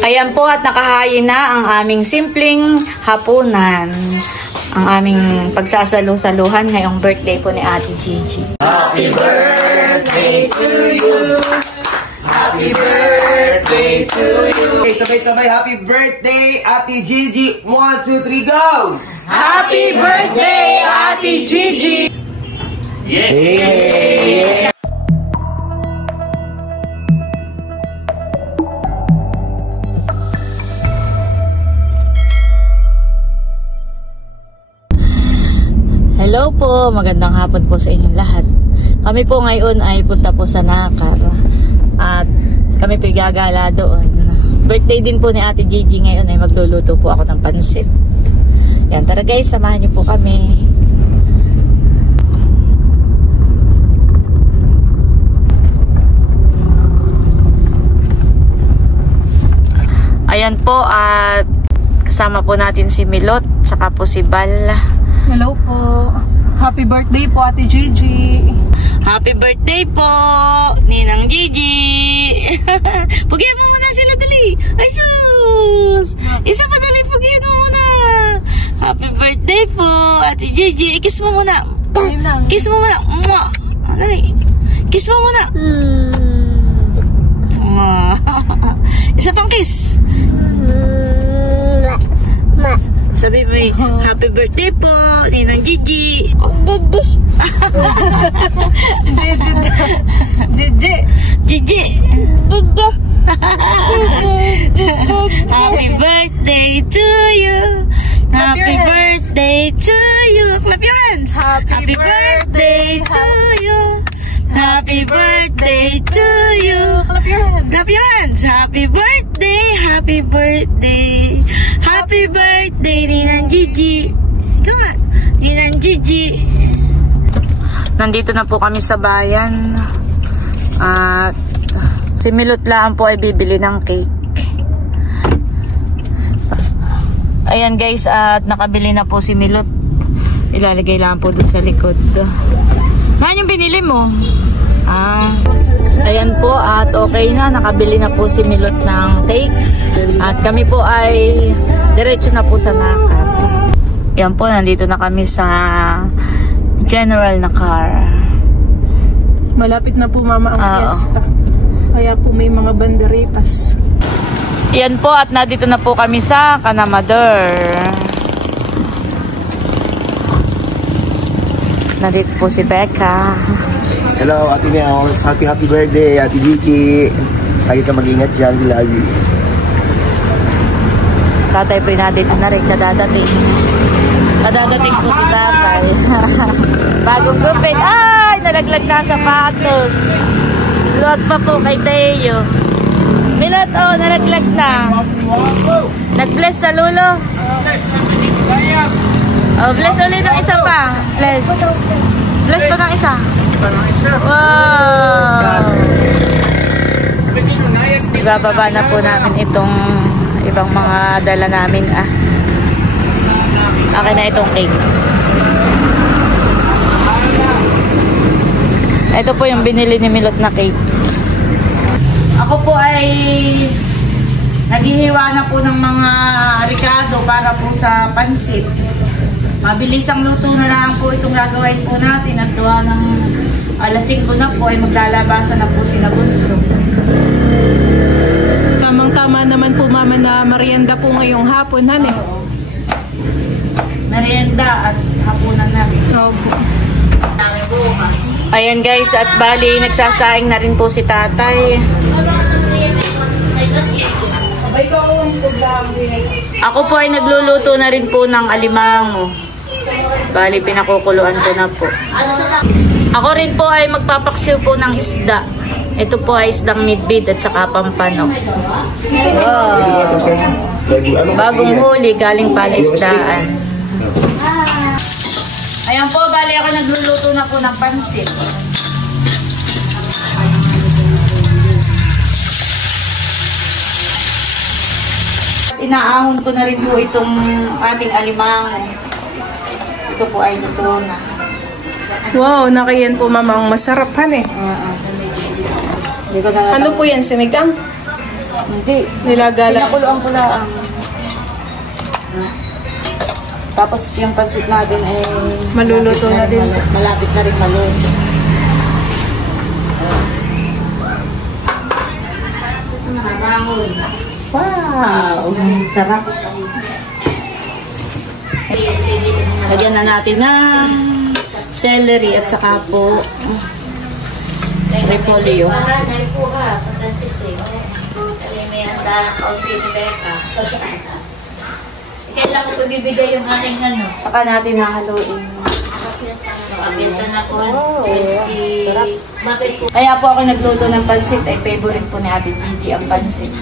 Ayan po at nakahain na ang aming simpleng hapunan. Ang aming pagsasalu-saluhan ngayong birthday po ni Ate Gigi. Happy birthday to you. Happy birthday to you. Okay, sabay-sabay, happy birthday, Ate Gigi. 1, 2, 3, go! Happy birthday, Ate Gigi! Yeah! Hello po, magandang hapon po sa inyong lahat. Kami po ngayon ay punta po sa Nakar at kami po gagala doon. Birthday din po ni Ate Gigi ngayon ay magluluto po ako ng pansit. Yan, tara guys, samahan niyo po kami. Ayan po at kasama po natin si Milot saka po si Bal. Hello po. Happy birthday po, Ate Gigi. Happy birthday po, Ninang Gigi. Pugian mo muna sila, dali. Ay, sus. Isa pa dali, pugian mo muna. Happy birthday po, Ate Gigi. Kiss mo muna. Kiss mo muna. Mwah. Dali. Kiss mo muna. Isa pang kiss. Sabi mo, happy birthday po, Ninang Gigi. Gigi. Gigi. Happy birthday to you. Happy birthday to you. Clap your hands. Happy birthday to you. Happy birthday to you. Clap your hands. Clap your hands. Happy birthday. Happy birthday. Happy birthday, Ninang Gigi. Come on, Ninang Gigi. Nandito na po kami sa bayan. At si Milot lang po ay bibili ng cake. Ayan guys, at nakabili na po si Milot. Ilalagay lang po dun sa likod. Yan yung binili mo. Ayan po at okay na, nakabili na po si Milot ng cake. At kami po ay diretso na po sa Nakar. Ayan po, nandito na kami sa General Nakar. Malapit na po, Mama, ang fiesta. Kaya po may mga banderitas. Ayan po at nandito na po kami sa Canamador. Nandito po si Becca. Hello, Ate Meows. Happy birthday, Ate Gigi. Lagi ka mag-ingat dyan, lagi. Tatay po nandito na rin, kadadating. Kadadating po si tatay. Bagong gupit. Ay, nalaglag na ang sapatos. Luwag pa po kay Teo. Milot, oh, nalaglag na. Nag-bless sa lulo. Oh, bless ulit ng isa pa. Bless. Bless pa ng isa. Wow. Ibababa na po namin itong ibang mga dala namin. Akin na itong cake. Ito po yung binili ni Milot na cake. Ako po ay naghihiwa na po ng mga ricado para po sa pansit. Mabilisang luto na lang po itong gagawin po natin at tuwa ng alas 5 na po ay maglalabasan na po si Nabunso. Tamang-tama naman po, Mama, na merienda po ngayong hapon, han eh. Merienda at hapunan na rin. Opo. Ayan guys, at bali nagsasaing na rin po si tatay. Ako po ay nagluluto na rin po ng alimango. Bali pinakukuluan ko na po. Ako rin po ay magpapaksiw po ng isda. Ito po ay isdang midbid at saka pampano. Wow. Bagong huli, galing palaisdaan. Ayan po, bali ako nagluluto na po ng pansit. Inaahon ko na rin po itong ating alimango. Ito po ay luto na. Wow, nakayan po, Mama, ang masarap, han eh. Ano po yan, sinigang? Hindi. Nilagala. Pinakuluan ko lang. Tapos yung pansit natin ay Maluluto na din. Malapit na rin maluto. Wow! Sarap. Lagyan na natin ng celery at saka po repolyo. Kailan ko bibigay yung aking ano? Saka natin hahaluin. Mapesta na po. Sarap. Mapes ko. Kaya po ako nagluto ng pansit. Ay favorite po ni Ate Gigi ang pansit.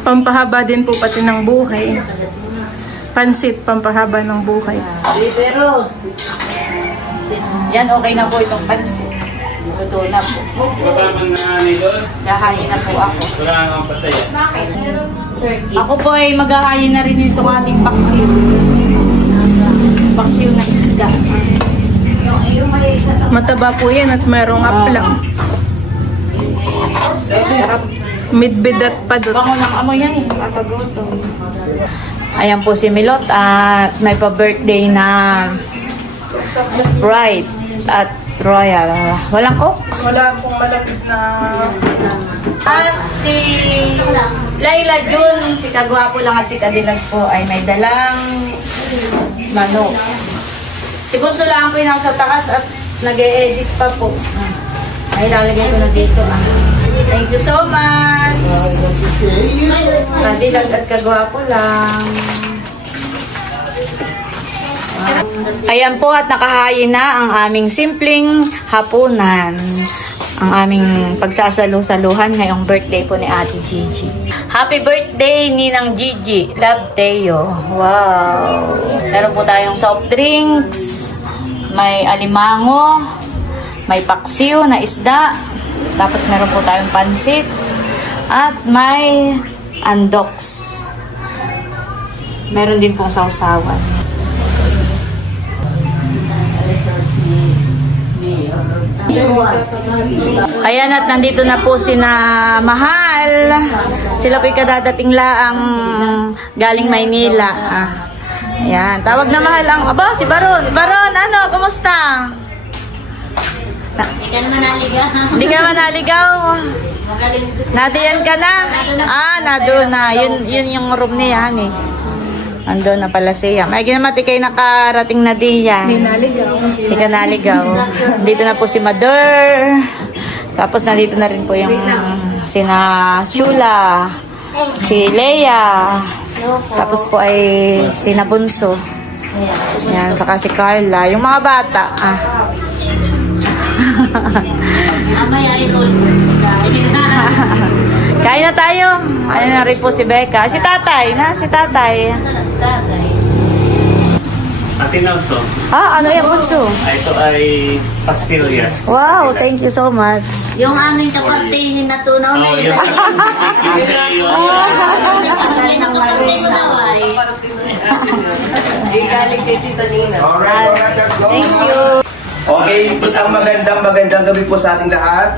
Pampahaba din po pati ng buhay. Pansit, pampahaba ng buhay. Pero, Yan, okay na po itong pansit. Luto na po. Wala man na nito. Gahayin na po ako. Wala kang patay. Sir, Ako po ay maghahayin na rin itong ating paksiw. Paksiw na isda. Mataba po yan at merong aplang. Sarap. Midbid at padot. Bango ng amoy yan eh. Nakakagutom. Ayan po si Milot at may pa-birthday na Sprite at Royal. Walang Coke. Wala pong malapit na... At si Laila Jun, si Kagwapo lang at si Kadilag po ay may dalang manok. Si Bunso lang po yung nasa taas at nag-e-edit pa po. Ay, lalagay ko na dito. Thank you so much. Kadilag at Kagwapo lang. Ayan po at nakahain na ang aming simpleng hapunan. Ang aming pagsasalu-saluhan ngayong birthday po ni Ate Gigi. Happy birthday, Ninang Gigi. Love, Teo. Wow. Meron po tayong soft drinks, may alimango, may paksiw na isda, tapos meron po tayong pansit, at may andoks. Meron din pong sausawan. Ayan at nandito na po sina Mahal. Sila po'y kadadating laang galing Maynila. Ayan, tawag na Mahal ang... Aba, si Baron. Baron, ano, kumusta? hindi ka naman naligaw. Hindi ka man naligaw. Magaling si Nadiyan ka na? Nado na. Yun yung room niya, eh. Ando na pala siya. May ginamati kayo nakarating na diyan. Hindi naligaw. Hindi ka naligaw. Dito na po si Mother. Tapos nandito na rin po yung sina Chula, si Leia. Tapos po ay sina Bunso. Yan, saka si Carla. Yung mga bata. Amay idol. Kain na tayo. Ayun na rin po si Becca. Si Tatay. Si Tatay. Ate Nelson, Ano yung Bunso? ito ay pastillas. Wow, thank you so much. Yung aming kapatid na tunaw na Oh, yun. yun. Yung sa iyo. Kasi ng kapatid ko daw ay. Alright, Thank you. Okay, isang magandang gabi po sa ating lahat.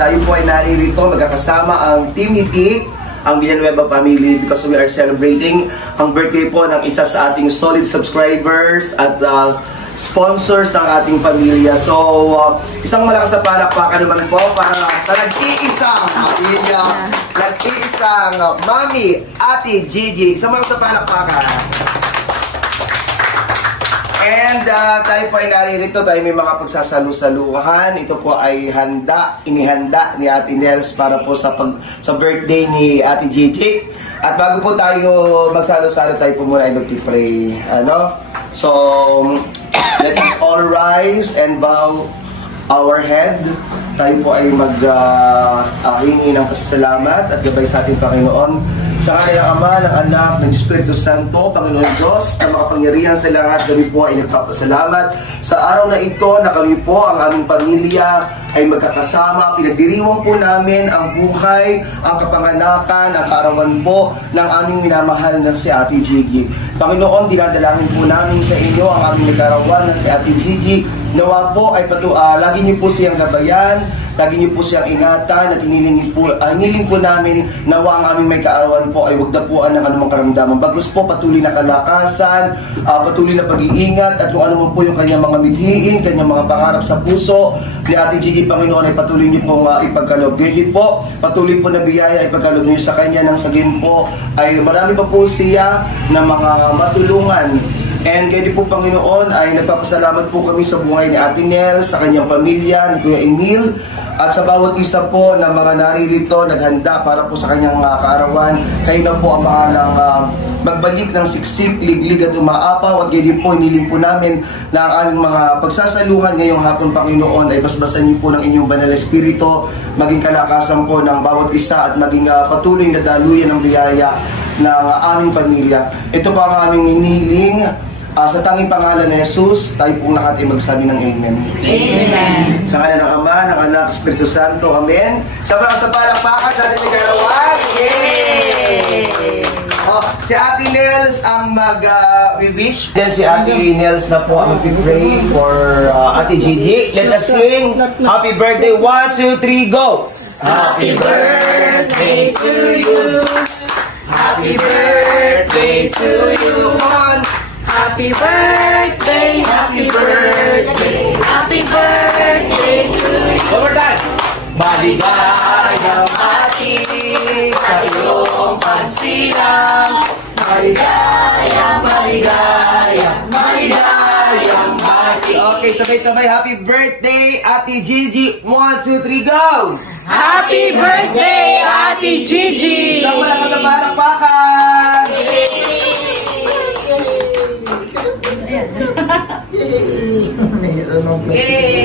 Tayo po ay naririto, magkakasama ang Team Hitik, ang Villanueva family, because we are celebrating ang birthday po ng isa sa ating solid subscribers at sponsors ng ating pamilya. So, isang malakas na palakpakan naman po para sa nag-iisang pamilya, nag-iisang Mami, Ate Gigi. Isang malakas na palakpakan. And tayo po ay naririto, tayo may mga pagsasalu-saluhan. Ito po ay inihanda ni Ate Nels para po sa birthday ni Ate Gigi. At bago po tayo magsalu-salu, tayo po muna ay magpipray. So, let us all rise and bow our head. Tayo po ay maghingi ng pasasalamat at gabay sa ating Panginoon. Sa ngalan ng Ama, ng Anak, ng Espiritu Santo, Panginoon Diyos, na makapangyarihan sa lahat, kami po ay nagpapasalamat. Sa araw na ito, na kami po, ang aming pamilya, ay magkakasama. Pinagdiriwang po namin ang buhay, ang kapanganakan, ang kaarawan po ng aming minamahal na si Ate Gigi. Panginoon, dinadalangin po namin sa inyo ang aming nagkarawan na si Ate Gigi. Nawa po ay lagi niyo po siyang gabayan, lagi niyo po siyang ingatan at hiniling po namin nawa ang aming may kaarawan po ay huwag dapuan ng anumang karamdaman. Bagkus po patuloy na kalakasan, patuloy na pag-iingat at kung ano man po yung kanyang mga mithiin, kanyang mga pangarap sa puso ni Ate Gigi, Panginoon, ay patuloy niyo pong ipagkaloob. Ganyan din po, patuloy po na biyaya ipagkaloob niyo sa kanya nang sa gayon po ay marami pa po siya na mga matulungan. And kaya din po Panginoon ay nagpapasalamat po kami sa buhay ni Ate Nel, sa kanyang pamilya, ni Kuya Emil, at sa bawat isa po na mga naririto, naghanda para po sa kanyang kaarawan. Kayo na po ang bahalang magbalik ng siksik, liglig at umaapaw. At ganyan po, hiniling po namin na ang aming mga pagsasaluhan ngayong hapon, Panginoon, ay basbasan niyo po ng inyong banal na espiritu, maging kalakasan po ng bawat isa at maging patuloy na daluyan ng biyaya ng aming pamilya. Ito po ang aming hiniling. Sa tanging pangalan ni Jesus, tayo pong lahat ay magsabi ng Amen. Amen. Sa ngalan ng Ama, ng Anak, Espiritu Santo. Amen. Sa palakpakan sa ating nagkarawan. Yay! Si Ate Nels ang mag-wish. Then si Ate Nels na po ang mag-pray for Ate Gigi. Let us sing Happy Birthday. 1, 2, 3, go! Happy birthday to you. Happy birthday to you. Happy birthday, happy birthday, happy birthday to you. One more time. Maligayang hati sa iyong pagsilang. Maligayang, maligayang, maligayang hati. Okay, sabay-sabay. Happy birthday, Ate Gigi. 1, 2, 3, go! Happy birthday, Ate Gigi! Isang malakas sa palakpakan!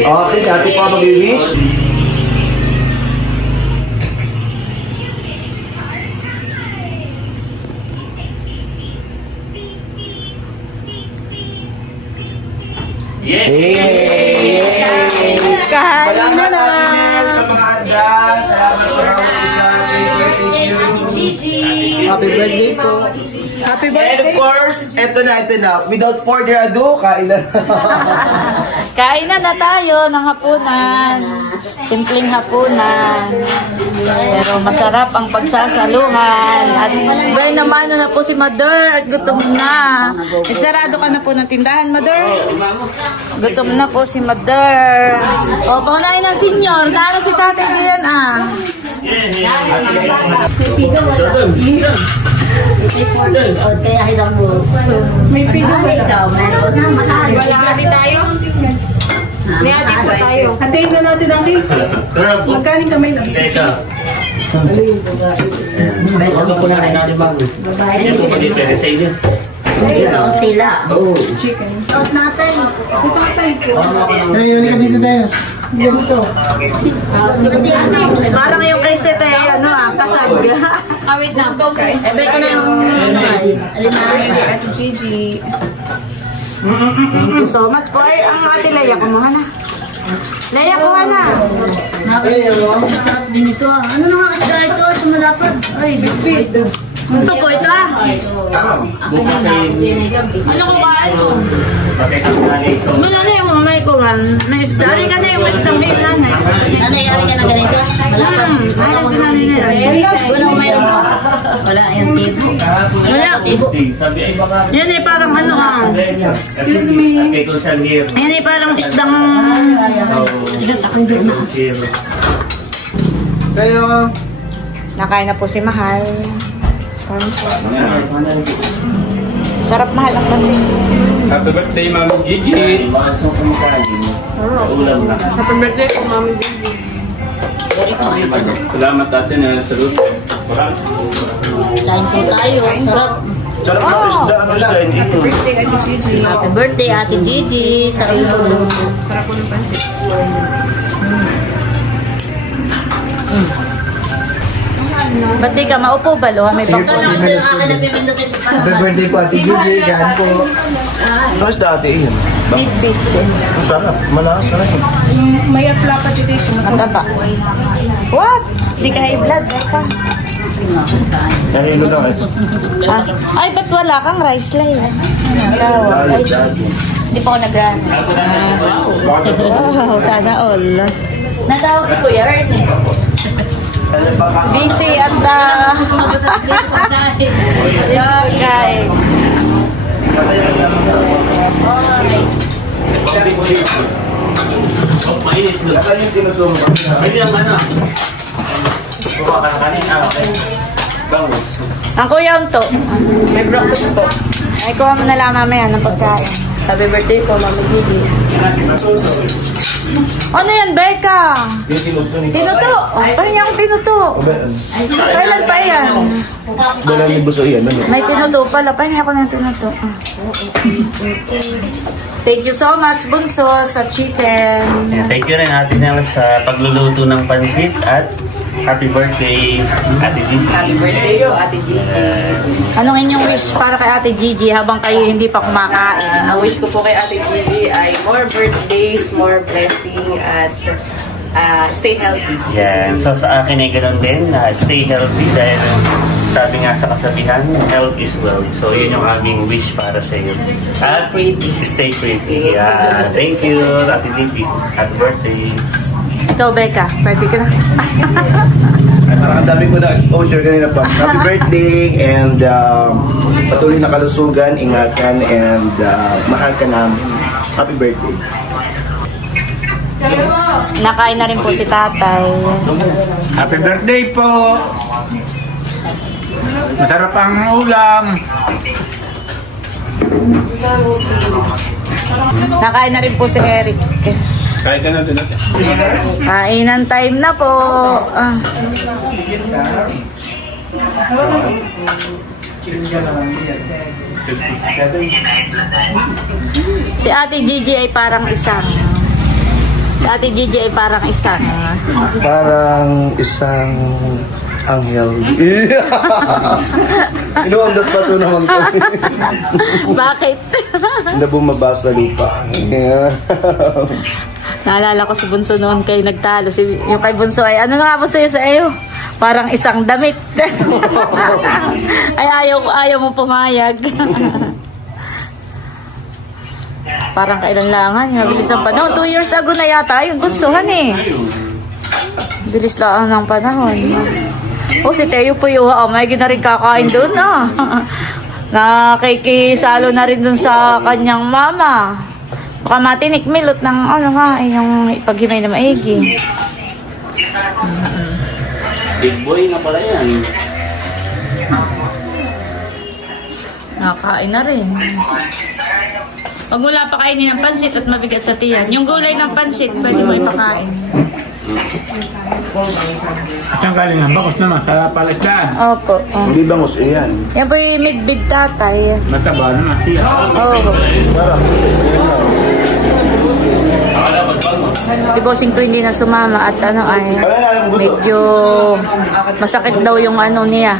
Okay, sa ating pa mag-wish. Kahain na na! Sa mga handa, salamat sa mga isa. Happy birthday po. Happy And birthday. of course, ito na. Without further ado, kain na. Kain na tayo ng hapunan. Simpleng hapunan. Pero masarap ang pagsasaluhan. At gaya naman na po si Mother at gutom na. Nagsarado ka na po ng tindahan, Mother? Gutom na po si Mother. O, paunahin ng senior. Naano si Tatay Dilan Kaya isang mo. May pido ba? Ikaw, meron na. Mahal. Tayo. May ate po tayo. Antayin na natin ang cake. Magkaling kamay ng isa. Teka. Ano po na rin natin bago? Yan po pwede pwede sa inyo. Ito ang sila. Chicken. Out natin. Si tatay po. Ayun, dito tayo. Ganito. Parang yung kay Sete, kasag. Wait lang. Ito na yung Ate Gigi. Thank you so much po. Ay, ang ate Leia, kumuha na. Leia, kuha na. Masarap din ito. Ano na nga isda ito? Sumalapad. Ay, Speed. Ito po, ito Bukas ay Ano ko ba ito? pakitang galing. So, Ano yung mamay ko man? May isda. Ano ka na yung may isang hilan eh. ano yari ka na ganito? Alam ko na rin Wala ko mayroon pa. Wala yung tipo. Wala. sabi ay baka Yan eh, parang excuse me. Okay, kung saan here. Yan eh, parang isdang... Zero. Kayo. Nakain na po si Mahal. Sarap Mahal ang pansin. Happy birthday, Mami Gigi. Ulam na. Happy birthday po, Mami Gigi. Salamat ate na salud. Kain po tayo. Sarap. Sarap na isda. Ano isda? Birthday Ate Gigi. Happy birthday, Ate Gigi. Sa ulo. Sarap po ng pansit. Ba't di ka maupo ba, lo? May Ito pang... lang ito yung akin na pipindutin. Happy birthday po, Ate Gigi. Gaan po. Ano isda, Ate Ian? Big. Ang sarap. Malakas na rin. May apla pa dito. Mataba. What? Di ka i-vlog, ka. Nahilo lang eh. Ay, ba't wala kang rice line? Lalit siya. Hindi pa ako nag-run. Wow, sana all. Natawag si Kuya Ernie. Busy at pagkain. Mainit doon. Ano yung tinuturo? Pwede ang ano. Buka ka na kanina. Okay. Bangus. Ang kuya to. May breakfast po. Ay, kuha mo na lang mamaya ng pagkain. Happy birthday po, Mami Gigi. Ano yan, Becca? Tinuto. Pahinga akong tinuto. Kailan pa yan? Dalang libos o yan. May tinuto pala. Pahinga ako ng tinuto. Thank you so much, Bunso, sa chicken. Yeah, thank you rin Ate Nel sa pagluluto ng pansit at happy birthday, Ate Gigi. Happy birthday po, Ate Gigi. Anong inyong wish para kay Ate Gigi habang kayo hindi pa kumakain? Ang wish ko po kay Ate Gigi ay more birthdays, more blessing, at stay healthy. Yeah, so sa akin ay ganun din, stay healthy dahil sabi nga sa kasabihan, health is wealth. So yun yung aming wish para sa iyo. At stay pretty. Yeah, thank you, Ate Gigi. Happy birthday. Ikaw, Becca, birthday ka na. Parang ang dami ko na exposure kanina pa. Happy birthday and patuloy na kalusugan, ingatan, and mahal ka namin. Happy birthday. Nakain na rin po si tatay. Happy birthday po! Masarap ang ulam! Nakain na rin po si Eric. Kaya ka na din natin. Kainan time na po. Si Ate Gigi ay parang isang. Si Ate Gigi ay parang isang. Parang isang anghel. Inuwandat pa ito naman kami. Bakit? Na bumaba sa lupa. Naalala ko si Bunso noon kayo nagtalo. Yung kay Bunso ay, ano nga Bunso yun sa iyo? Parang isang damit. Ay ayaw mo pumayag. Parang kailan langan. Mabilis ang panahon. 2 years ago na yata yung Bunsohan eh. Bilis lang ng panahon. Oh, si Teo po yung may na rin kakain doon ah. Nakikisalo na rin doon sa kanyang mama. Baka matinik milot ng ano nga, yung paghimay na maigi. Big boy na pala yan. Nakakain na rin. Pag wala pa kainin ng pansit at mabigat sa tiyan. Yung gulay ng pansit, pwede mo ipakain. Saan galing ang bakos naman? Sa palisdaan? Opo. Hindi bangus, iyan. Yan po yung midbig tatay. Mataba naman siya. Oo. Si Bossing ko hindi na sumama at ano ay medyo masakit daw yung ano niya.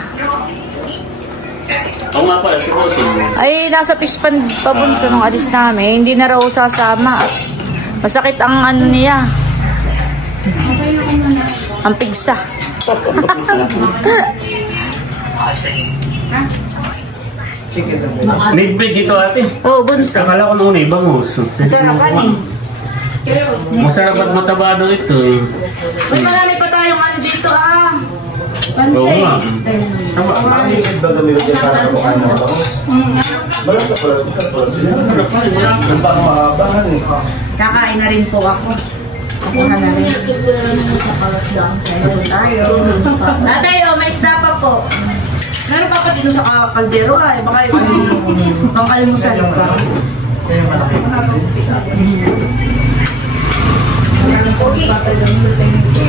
Oo nga pala, si Bossing. Ay, nasa Pispan Bunso nung alis namin. Hindi na raw sasama. Masakit ang ano niya. Ang pigsa. Midbid dito ate. Oo, Bunso. Akala ko noon eh, bangus. Masarapan eh. Masarap at mataba daw ito eh. Uy, marami pa tayong ano dito ah. Oo nga. Ba gamitin din para mukha ng bangus? Malas na pala. Ang pang mahabahan eh. Kakain na rin po ako. Kukuha na rin. Tatay, oh, may isda pa po. Meron pa pa dito sa kaldero ay. Baka yung pangkalimusan pa.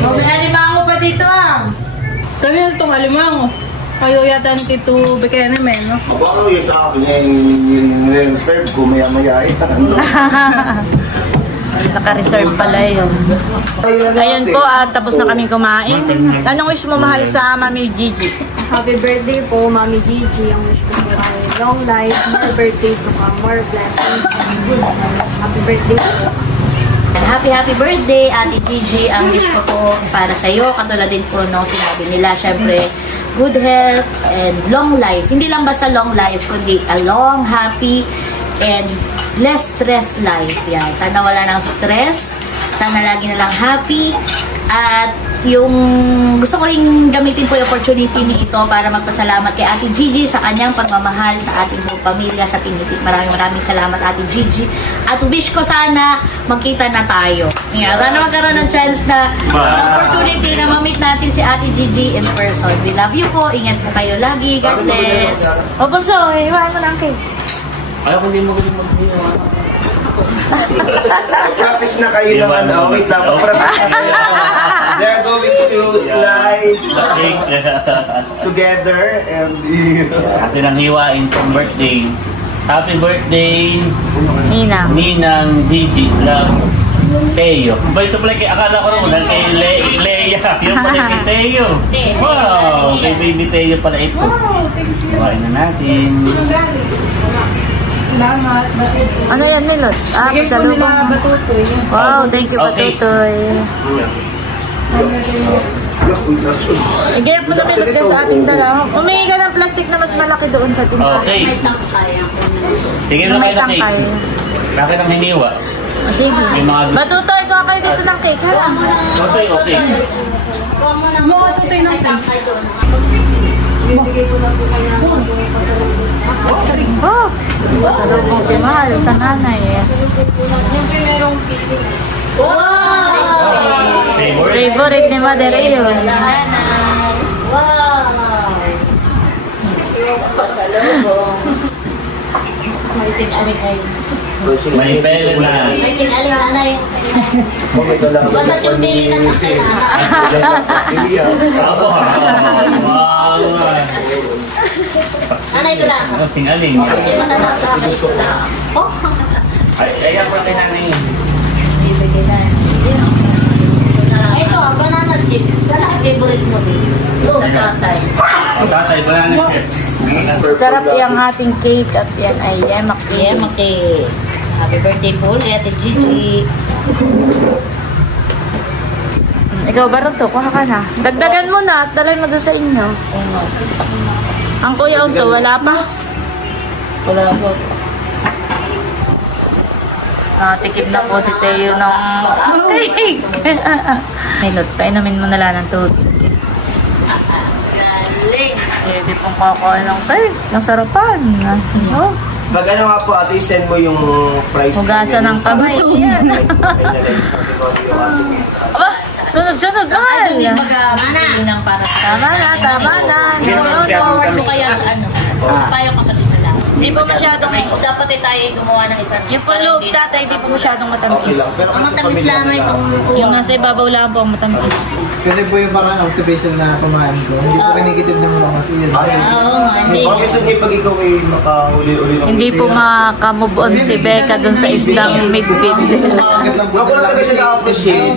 Oh, may alimango pa dito ah. Kanina itong alimango. Kayo yata ng Tito Bekene, no? Baka yung sa akin yung serve ko maya-maya eh. Naka-reserve pala yun. Ayan po, tapos na kami kumain. Anong wish mo mahal sa Mami Gigi? Happy birthday po, Mami Gigi. Ang wish ko po ay long life, more birthdays to come, more blessings. Happy birthday po. Happy birthday, Ate Gigi. Ang wish ko po para sa iyo, katulad din po nung sinabi nila, syempre, good health and long life. Hindi lang basta long life, kundi a long, happy, and less stress life. Yan. Sana wala ng stress sana lagi na lang happy. At yung gusto ko rin gamitin po yung opportunity ni ito para magpasalamat kay Ate Gigi sa kanyang pagmamahal sa ating buong pamilya sa Tinitip. Maraming salamat Ate Gigi. At wish ko sana magkita na tayo. Yeah, sana magkaroon ng chance na opportunity na ma-meet natin si Ate Gigi in person. We love you po. Ingat po kayo lagi. God bless. O Bunso, iwan mo lang cake. Ayaw ko hindi mo Practice na kayo ng ano. Wait lang. Practice na kayo. They're going to slice together and atin ang hiwain pang birthday. Happy birthday, Ninang Gigi Love Teo. Ba ito pala akala ko naman kay Leia. Yung pala kay Teo. Wow, kay baby Teo pala ito. Hiwain na natin. Salamat. Ano yan, Milot? Bigay po nila Batutoy. Wow, thank you, Batutoy. Igayap mo na Milot ka sa ating dalawa. Humingi ka ng plastic na mas malaki doon sa tinta. Okay. Tingin mo kayo na cake. Bakit ang hiniwa? Sige. Batutoy, ikaw kayo dito ng cake, ha? Okay. Mga Batutoy ng cake. Oh, pasalubong si Mahal sa nanay. Yung primerong pili. Wow! Favorite ni Mother yun. Wow! Pasalubong. May sinari kayo. May pele na. May sinari nanay. Basta yung pili na sa Wow. Nanay ko lang. Sing aling. Hindi mo na nakakay ko lang. Ayan po kay nanay. Bibigyan na. Ito, banana chips. Wala favorite mo din. Tatay. Tatay, banana chips. Sarap yung ating cake at yan ay yemak cake. Happy birthday po ulit, Ate Gigi. Ikaw ba rin to? Kuha ka na. Dagdagan mo na at dalay mo doon sa inyo. Ang kuya to, wala pa? Wala po. Tikip na po si Teo ng cake. Milot, painumin mo na lang ng tubig. Pwede pong kakain ng cake. Ang sarapan. Oh. Pag ano nga po, ate, send mo yung price. Hugasan ng kamay. Yan. Aba, sunod-sunod, mahal. Tama na. Tama na. Forward ko kaya sa ano. Tayo kapatid na lang. Hindi po masyadong, Dapat tayo gumawa ng isang. yung pulog tatay, hindi po masyadong matamis. Ang matamis lang itong Yung nasa ibabaw lang po ang matamis. Kasi po yung parang activation na kumain ko. Hindi po kinikitib ng mga kasi yun. Oo nga, hindi. Baka gusto niyo pag ikaw ay makahuli-uli ng Hindi po makamove on si Becca dun sa isdang midbit. Ako lang talaga siya na-appreciate.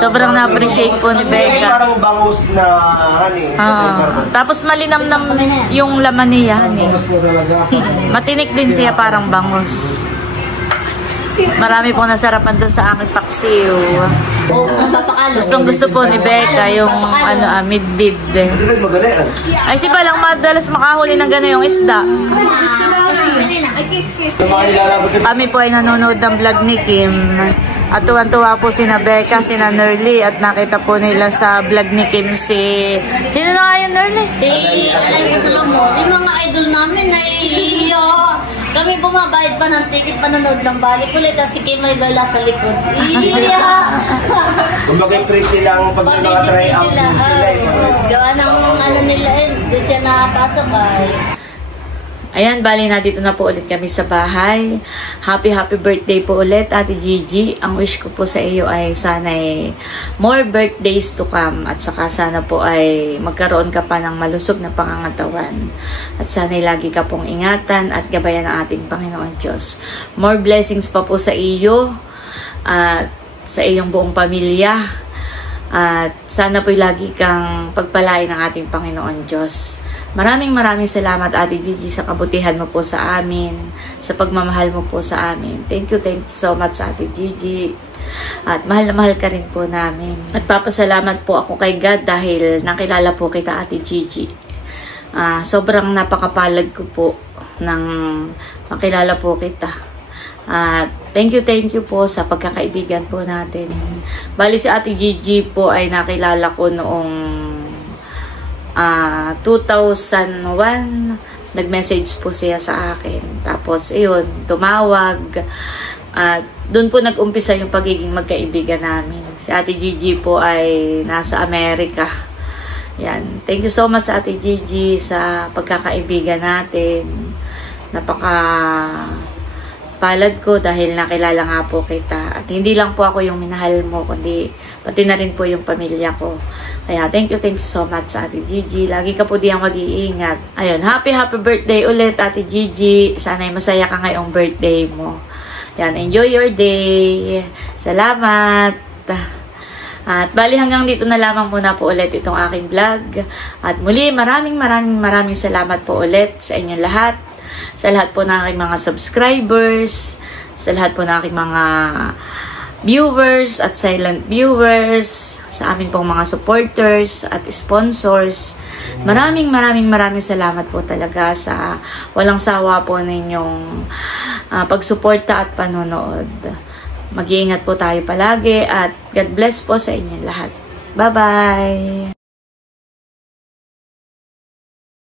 Sobrang na-appreciate po ni Kasi Becca. parang bangus na honey. Tapos malinamnam yung laman niya. Mas po talaga ako. Matinik din siya, parang bangus. Marami pong nasarapan doon sa aking paksiw. Oo, ang papakalo. Gustong-gusto po ni Becca yung midbid. Hindi ba magaling? Ay, si Balang madalas makahuli ng gano'n yung isda. Ay, kiss. Kami po ay nanonood ng vlog ni Kim. At tuwan-tuwa po sina Becca, sina Nerly. At nakita po nila sa vlog ni Kim si... Sino na nga yun, Nerly? Si Alisa Salomon, yung mga idol namin ay kami bumabayad pa ng ticket, panonood ng balik ulit, kasi Kim ay gala sa likod. Kumbaga yung praise nilang pag may mga try out din sila. Gawa ng ano nila doon siya nakapasabay. Ayan, bali na dito na po ulit kami sa bahay. Happy birthday po ulit, Ate Gigi. Ang wish ko po sa iyo ay sana more birthdays to come. At saka sana po ay magkaroon ka pa ng malusog na pangangatawan. At sana lagi ka pong ingatan at gabayan ng ating Panginoon Diyos. More blessings pa po sa iyo at sa iyong buong pamilya. At sana po lagi kang pagpalain ng ating Panginoon Diyos. Maraming salamat, Ate Gigi, sa kabutihan mo po sa amin, sa pagmamahal mo po sa amin. Thank you so much, Ate Gigi. At mahal na mahal ka rin po namin. At papasalamat po ako kay God dahil nakilala po kita, Ate Gigi. Sobrang napakapalad ko po nang makilala po kita. At thank you po sa pagkakaibigan po natin. Bali si Ate Gigi po ay nakilala ko noong 2001. Nag-message po siya sa akin. Tapos, ayun, tumawag. At doon po nag-umpisa yung pagiging magkaibigan namin. Si Ate Gigi po ay nasa Amerika. Yan. Thank you so much Ate Gigi sa pagkakaibigan natin. Palad ko dahil nakilala nga po kita. At hindi lang po ako yung minahal mo, kundi pati na rin po yung pamilya ko. Kaya thank you so much Ate Gigi. Lagi ka po diyang mag-iingat. Ayun, happy birthday ulit Ate Gigi. Sana'y masaya ka ngayong birthday mo. Yan, enjoy your day. Salamat. At bali hanggang dito na lamang muna po ulit itong aking vlog. At muli maraming salamat po ulit sa inyong lahat. Sa lahat po ng aking mga subscribers, sa lahat po ng aking mga viewers at silent viewers, sa amin pong mga supporters at sponsors. Maraming salamat po talaga sa walang sawa po ninyong pagsuporta at panonood. Mag-iingat po tayo palagi at God bless po sa inyong lahat. Bye-bye!